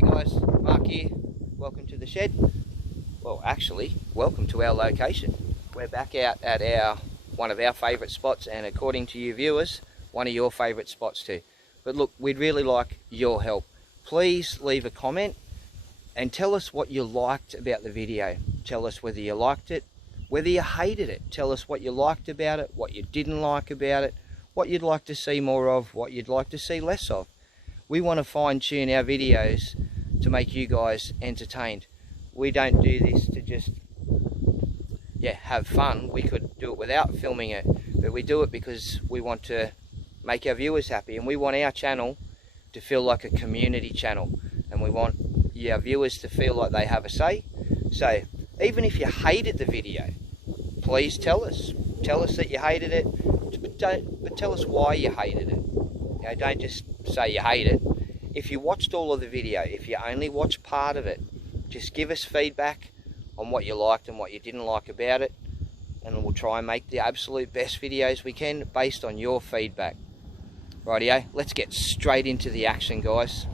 G'day guys, Mark here. Welcome to the shed. Well, actually, welcome to our location. We're back out at one of our favourite spots, and according to you viewers, one of your favourite spots too. But look, we'd really like your help. Please leave a comment and tell us what you liked about the video. Tell us whether you liked it, whether you hated it. Tell us what you liked about it, what you didn't like about it, what you'd like to see more of, what you'd like to see less of. We want to fine-tune our videos to make you guys entertained. We don't do this to just have fun. We could do it without filming it, but we do it because we want to make our viewers happy, and we want our channel to feel like a community channel, and we want our viewers to feel like they have a say. So even if you hated the video, please tell us that you hated it, but tell us why you hated it. You know, don't just say you hate it. If you watched all of the video, if you only watched part of it, just give us feedback on what you liked and what you didn't like about it, and we'll try and make the absolute best videos we can based on your feedback. Rightio, let's get straight into the action, guys.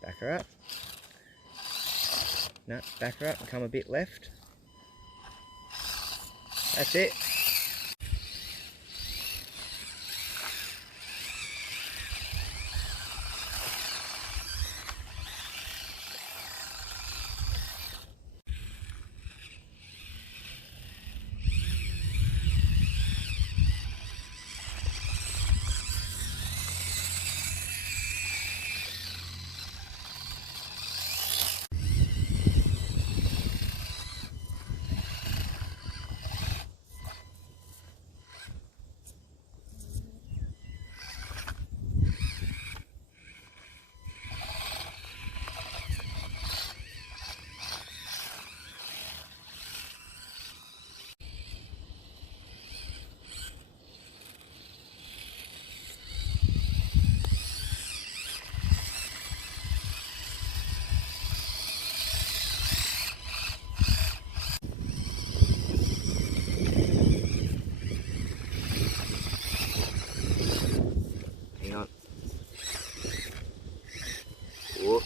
Back her up. No, back her up and come a bit left. That's it. Hang on. Whoop.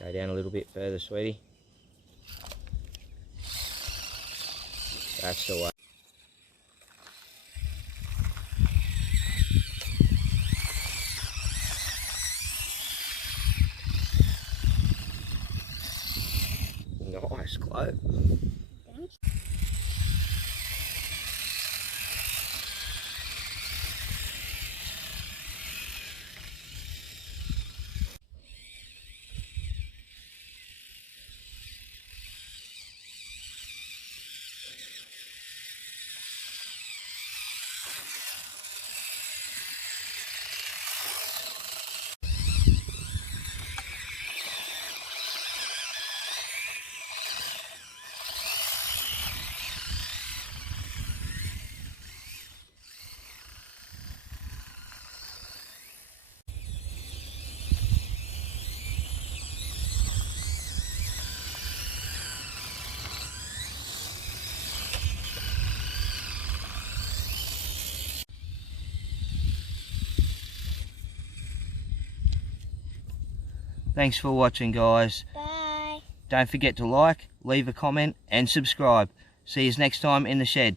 Go down a little bit further, sweetie. That's the way. Nice, Chloe. Thanks for watching, guys. Bye. Don't forget to like, leave a comment and subscribe. See you next time in the shed.